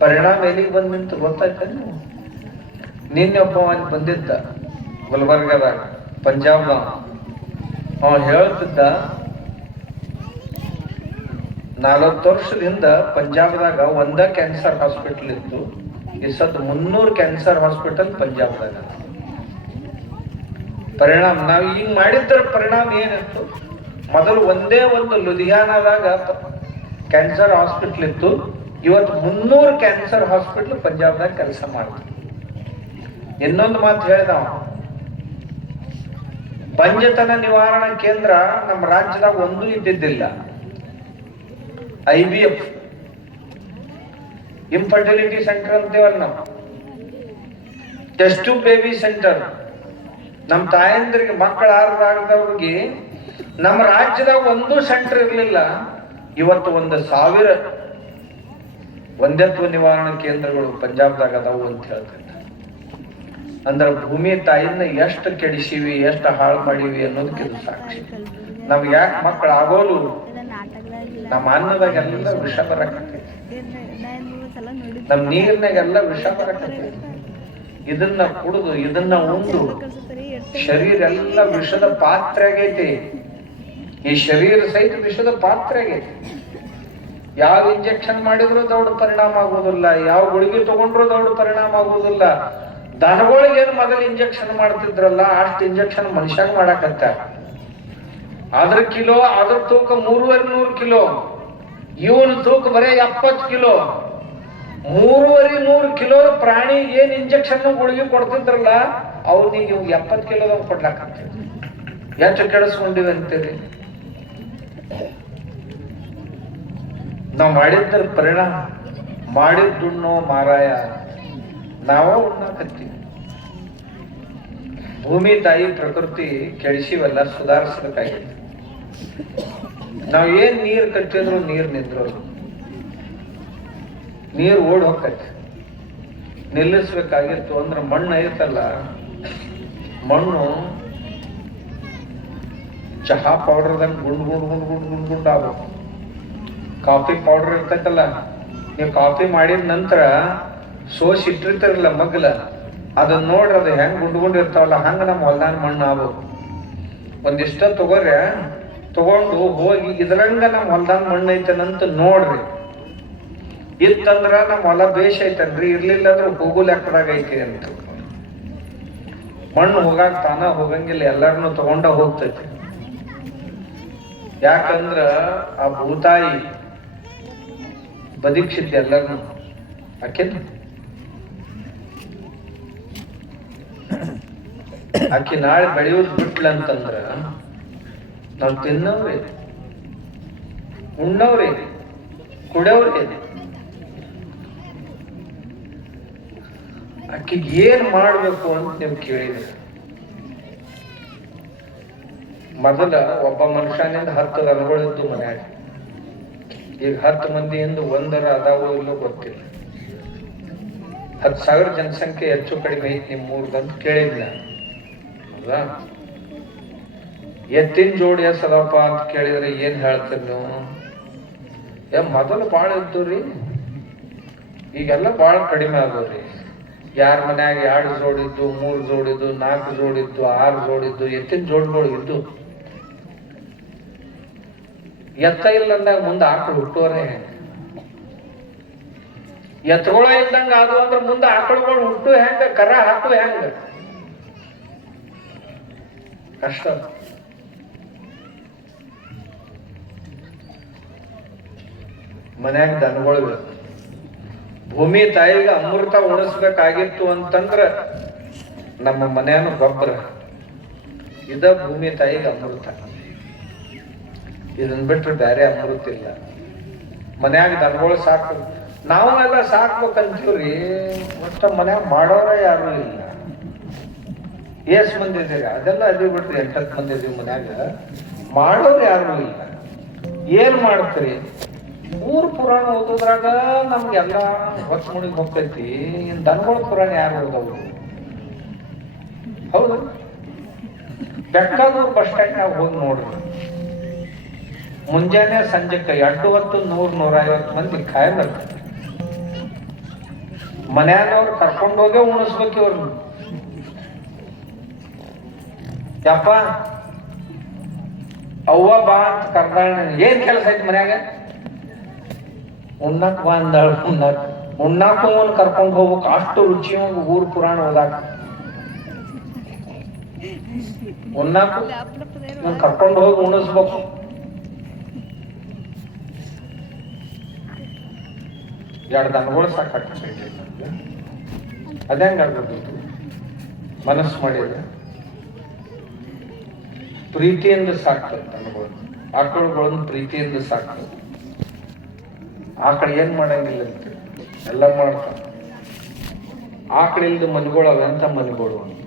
ಪರಿಣಾಮ ಎಲ್ಲಿಗೆ ಬಂದ್ ನಿಂತು ಗೊತ್ತಾಯ್ತ ನಿನ್ನೆ ಒಬ್ಬ ಅಲ್ಲಿ ಬಂದಿದ್ದ ಗುಲ್ಬರ್ಗದಾಗ ಪಂಜಾಬ್ದ ಅವ ಹೇಳ್ತಿದ್ದ, ನಲವತ್ತು ವರ್ಷದಿಂದ ಪಂಜಾಬ್ದಾಗ ಒಂದ ಕ್ಯಾನ್ಸರ್ ಹಾಸ್ಪಿಟಲ್ ಇತ್ತು. ಈ ಸದ್ ಮುನ್ನೂರು ಕ್ಯಾನ್ಸರ್ ಹಾಸ್ಪಿಟಲ್ ಪಂಜಾಬ್ದಾಗ. ಪರಿಣಾಮ, ನಾವು ಈಗ ಮಾಡಿದ್ರ ಪರಿಣಾಮ ಏನಿತ್ತು? ಮೊದಲು ಒಂದೇ ಒಂದು ಲುಧಿಯಾನದಾಗ ಕ್ಯಾನ್ಸರ್ ಹಾಸ್ಪಿಟಲ್ ಇತ್ತು. ಇವತ್ತು ಮುನ್ನೂರು ಕ್ಯಾನ್ಸರ್ ಹಾಸ್ಪಿಟ್ಲ್ ಪಂಜಾಬ್ನಾಗ ಕೆಲಸ ಮಾಡ್ತೀವಿ ಇನ್ನೊಂದು ಮಾತು ಹೇಳ್ದ ಪಂಜತನ ನಿವಾರಣಾ ಕೇಂದ್ರ ನಮ್ಮ ರಾಜ್ಯದಾಗ ಒಂದು ಇದ್ದಿದ್ದಿಲ್ಲ. I V F. Infertility centre ಅಂತೇವಲ್ಲ ನಾವು. ಟೆಸ್ಟ್ ಬೇಬಿ ಸೆಂಟರ್ ನಮ್ಮ ತಾಯಂದ್ರಿಗೆ ಮಕ್ಕಳ ಆಗದವ್ರಿಗೆ ನಮ್ಮ ರಾಜ್ಯದಾಗ ಒಂದು ಸೆಂಟರ್ ಇರಲಿಲ್ಲ. ಇವತ್ತು ಒಂದು ಸಾವಿರ ಒಂದತ್ವ ನಿವಾರಣಾ ಕೇಂದ್ರಗಳು ಪಂಜಾಬ್ದಾಗ ಅದಾವು ಅಂತ ಹೇಳ್ತಾರೆ. ಅಂದ್ರ ಭೂಮಿ ತಾಯಿನ ಎಷ್ಟು ಕೆಡಿಸಿವಿ, ಎಷ್ಟು ಹಾಳು ಮಾಡಿವಿ ಅನ್ನೋದಕ್ಕೆ ಇದು ಸಾಕ್ಷಿ. ನಮ್ಗೆ ಯಾಕೆ ಮಕ್ಕಳು ಆಗೋಲು ನಮ್ಮ ಅನ್ನದಾಗೆಲ್ಲ ವಿಷ ಬರಕತ್ತೈತಿ. ನಮ್ಮ ನೀರ್ನಾಗೆಲ್ಲ ವಿಷ ಬರಕತ್ತೈತಿ. ಇದನ್ನ ಕುಡಿದು, ಇದನ್ನ ಉಂಡು, ಶರೀರ ಎಲ್ಲ ವಿಷದ ಪಾತ್ರೆ ಆಗೈತಿ. ಈ ಶರೀರ ಸಹಿತ ವಿಷದ ಪಾತ್ರೆ ಆಗೈತಿ. ಯಾವ ಇಂಜೆಕ್ಷನ್ ಮಾಡಿದ್ರು ದೌಡ್ ಪರಿಣಾಮ ಆಗೋದಿಲ್ಲ ಯಾವ ಗುಳಿಗೆ ತಗೊಂಡ್ರು ದೌಡ್ ಪರಿಣಾಮ ಆಗೋದಿಲ್ಲ ದನಗಳಿಗೆ ಏನು ಮೊದಲು ಇಂಜೆಕ್ಷನ್ ಮಾಡ್ತಿದ್ರಲ್ಲ, ಅಷ್ಟು ಇಂಜೆಕ್ಷನ್ ಮನುಷ್ಯಾಗ ಮಾಡಾಕತ್ತ. ಅದ್ರ ಕಿಲೋ ಅದ್ರ ತೂಕ ಮೂರುವರೆ ನೂರು ಕಿಲೋ. ಇವನ್ ತೂಕ ಬರೇ ಎಪ್ಪತ್ತು ಕಿಲೋ. ಮೂರುವರೆ ನೂರು ಕಿಲೋ ಪ್ರಾಣಿ ಏನ್ ಇಂಜೆಕ್ಷನ್ ಗುಳಿಗೆ ಕೊಡ್ತಿದ್ರಲ್ಲ, ಅವ್ನಿಗೆ ಇವ್ ಎಪ್ಪತ್ತು ಕಿಲೋದ ಕೊಡ್ಲಾಕತ್ತೀವಿ ಹೆಚ್ಚು ಕೆಡಿಸ್ಕೊಂಡಿವಿ ಅಂತೀರಿ. ನಾವು ಮಾಡಿದ್ರ ಪರಿಣಾಮ ಮಾಡಿದ್ದುಣ್ಣೋ ಮಾರಾಯ, ನಾವ ಉಣ್ಣಾಕತ್ತೀವಿ. ಭೂಮಿ, ತಾಯಿ, ಪ್ರಕೃತಿ ಕೆಡಿಸಿವೆಲ್ಲ ಸುಧಾರಿಸಬೇಕಾಗಿದೆ. ನಾವು ಏನ್ ನೀರ್ ಕಟ್ಟಿದ್ರು ನೀರ್ ನಿಂದ್ರು ನೀರ್ ಓಡ್ ಹೋಗತ್ತೆ. ನಿಲ್ಲಿಸ್ಬೇಕಾಗಿತ್ತು ಅಂದ್ರೆ ಮಣ್ಣು ಐತಲ್ಲ, ಮಣ್ಣು ಚಹಾ ಪೌಡರ್ದಂಗ್ ಗುಂಡ್ ಗುಂಡ್ ಗುಂಡ್ ಗುಂಡ್ ಗುಂಡ್ ಗುಂಡ್ ಆಗ್ಬೇಕು ಕಾಫಿ ಪೌಡರ್ ಇರ್ತೈತಲ್ಲ. ನೀವು ಕಾಫಿ ಮಾಡಿದ ನಂತರ ಸೋಸಿ ಇಟ್ಟಿರ್ತಾರಲ್ಲ ಮಗ್ಲ ಅದನ್ನ ನೋಡ್ರಿ, ಅದು ಹೆಂಗ್ ಗುಂಡ್ ಗುಂಡ್ ಇರ್ತಾವಲ್ಲ ಹಂಗ ನಮ್ಮ ಹೊಲ್ದಾನ ಮಣ್ಣು ಆಗ್ಬೇಕು. ಒಂದಿಷ್ಟ ತಗೋರಿ ತಗೊಂಡು ಹೋಗಿ ಇದ್ರಂಗ ನಮ್ಮ ಹೊಲ್ದಾನ ಮಣ್ಣು ಐತನಂತ ನೋಡ್ರಿ. ಇತ್ತಂದ್ರ ನಮ್ಮ ಹೊಲ ಬೇಷ್ ಐತನ್ರಿ ಇರ್ಲಿಲ್ಲ ಅಂದ್ರೆ ಹೋಗು ಲೆಕ್ಕದಾಗ ಐತಿ ಅಂತ. ಮಣ್ಣು ಹೋಗಾಕ ತಾನ ಹೋಗಂಗಿಲ್ಲ ಎಲ್ಲರನ್ನೂ ತಗೊಂಡ ಹೋಗ್ತೈತಿ. ಯಾಕಂದ್ರ ಆ ಭೂತಾಯಿ ಬದುಕಿಸಿದ್ದ ಎಲ್ಲರನ್ನು ಆಕೆ ಆಕಿ ನಾಳೆ ಬೆಳೆಯೋದು ಬಿಟ್ಲಂತಂದ್ರ ನಾವು ತಿನ್ನವ್ರಿ ಉಣ್ಣವ್ರಿ ಕುಡವ್ರಿ ಆಕಿಗೆ ಏನ್ ಮಾಡ್ಬೇಕು ಅಂತ ನೀವು ಕೇಳಿದ್ರಿ ಮೊದಲ ಒಬ್ಬ ಮನುಷ್ಯನಿಂದ ಹತ್ತು ದನಗಳಿದ್ದು ಮನ್ಯಾಗ ಈಗ ಹತ್ತು ಮಂದಿಯಿಂದ ಒಂದರ ಅದಾವೋ ಇಲ್ಲೋ ಗೊತ್ತಿಲ್ಲ. ಹತ್ತು ಸಾವಿರ ಜನಸಂಖ್ಯೆ ಹೆಚ್ಚು ಕಡಿಮೆ ಐತಿ ನಿಮ್ ಮೂರ್ದಂತ ಕೇಳಿದ್ನ. ಹೌದಾ ಎತ್ತಿನ ಜೋಡಿ ಎಸದಪ್ಪ ಅಂತ ಕೇಳಿದ್ರೆ ಏನ್ ಹೇಳ್ತೀರಿ ನೀವು? ಏ, ಮೊದಲು ಬಾಳ ಇದ್ದು ರೀ ಈಗೆಲ್ಲ ಬಾಳ ಕಡಿಮೆ ಆಗೋರಿ ಯಾರ ಮನ್ಯಾಗ ಎರಡು ಜೋಡಿದ್ದು ಮೂರು ಜೋಡಿದ್ದು ನಾಲ್ಕು ಜೋಡಿದ್ದು ಆರು ಜೋಡಿದ್ದು ಎತ್ತಿನ ಜೋಡಿಗಳು ಇದ್ದು. ಎತ್ತ ಇಲ್ಲ ಅಂದಾಗ ಮುಂದೆ ಆಕಳು ಹುಟ್ಟೋರೆ ಎತ್ತುಗಳ ಇದ್ದಂಗ ಅದು ಅಂದ್ರೆ ಮುಂದೆ ಆಕಳುಗಳು ಹುಟ್ಟು ಹೆಂಗ, ಕರ ಹಾಕು ಹೆಂಗ? ಕಷ್ಟ. ಮನ್ಯಾಗ ದನಗಳು ಭೂಮಿ ತಾಯಿಗೆ ಅಮೃತ ಉಣಿಸ್ಬೇಕಾಗಿತ್ತು ಅಂತಂದ್ರ ನಮ್ಮ ಮನೆಯನ್ನು ಗೊಬ್ಬರ ಇದ ಭೂಮಿ ತಾಯಿಗೆ ಅಮೃತ. ಇದನ್ ಬಿಟ್ರೆ ಬೇರೆ ಅಮೃತ ಇಲ್ಲ ಮನ್ಯಾಗ ದನಗಳು ಸಾಕು. ನಾವೆಲ್ಲ ಸಾಕ್ಬೇಕಂತೀವ್ರಿ. ಒಟ್ಟ ಮನ್ಯಾಗ ಮಾಡೋರ ಯಾರು ಇಲ್ಲ. ಎಷ್ಟು ಮಂದಿ ಇದೀರಿ ಅದೆಲ್ಲ ಅದು ಬಿಟ್ರಿ ಎಂಟತ್ತು ಮಂದಿ ಇದೀವಿ ಮನ್ಯಾಗ. ಮಾಡೋರು ಯಾರು ಇಲ್ಲ. ಏನ್ ಮಾಡ್ತೀರಿ? ಊರ್ ಪುರಾಣ ಓದೋದ್ರಾಗ ನಮ್ಗೆಲ್ಲ ಹೊತ್ತು ಮುಡಿಗೆ ಹೋಗ್ತೈತಿ. ಇನ್ ದನಗಳ ಪುರಾಣ ಯಾರು ಓದವ್ರು ಹೌದು. ಬೆಕ್ಕದೂರ್ ಬಸ್ ಸ್ಟ್ಯಾಂಡ್ ಹೋಗಿ ನೋಡ್ರಿ. ಮುಂಜಾನೆ ಸಂಜೆಕ್ಕೆ ಎರಡು ಹೊತ್ತು ನೂರ್ ನೂರ ಐವತ್ತು ಮಂದಿ ಕಾಯಂ ಬರ್ತಾರೆ ಮನ್ಯಾನವ್ರು ಕರ್ಕೊಂಡು ಹೋಗೇ ಉಣಿಸ್ಬೇಕು ಇವ್ರನ್ನ ಯಪ್ಪ ಅವ್ವ ಬಾ ಅಂತ ಕರ್ದಾಳ ಏನ್ ಕೆಲಸ ಐತಿ ಮನ್ಯಾಗ ಉಣ್ಣಕ್ ಬಾ ಅಂದಾಳ ಉಣ್ಣಕ್ ಉಣ್ಣಾಕ ಅವನು ಕರ್ಕೊಂಡ್ ಹೋಗ್ಬೇಕು ಅಷ್ಟು ರುಚಿ ಅವಂಗ ಊರ್ ಪುರಾಣ ಓದಾಕ ಉಣ್ಣಾಕ ಕರ್ಕೊಂಡು ಹೋಗಿ ಉಣಿಸ್ಬೇಕು ಎರಡು ದನಗಳು ಸಾಕಾಗ್ತದೆ ಅದಂಗ ಆಗ್ಬಿಟ್ಟು ಮನಸ್ಸು ಮಾಡಿದ್ರೆ. ಪ್ರೀತಿಯಿಂದ ಸಾಕ್ತದೆ ದನಗಳು. ಆಕಳುಗಳನ್ನು ಪ್ರೀತಿಯಿಂದ ಸಾಕ್ತದೆ ಆಕಳ ಏನು ಮಾಡಂಗಿಲ್ಲ ಅಂತ. ಎಲ್ಲ ಮಾಡ್ತಾರೆ. ಆಕಳಿಲ್ದ ಮನೆಗಳು ಅವೆಂತ ಮನೆಗಳು.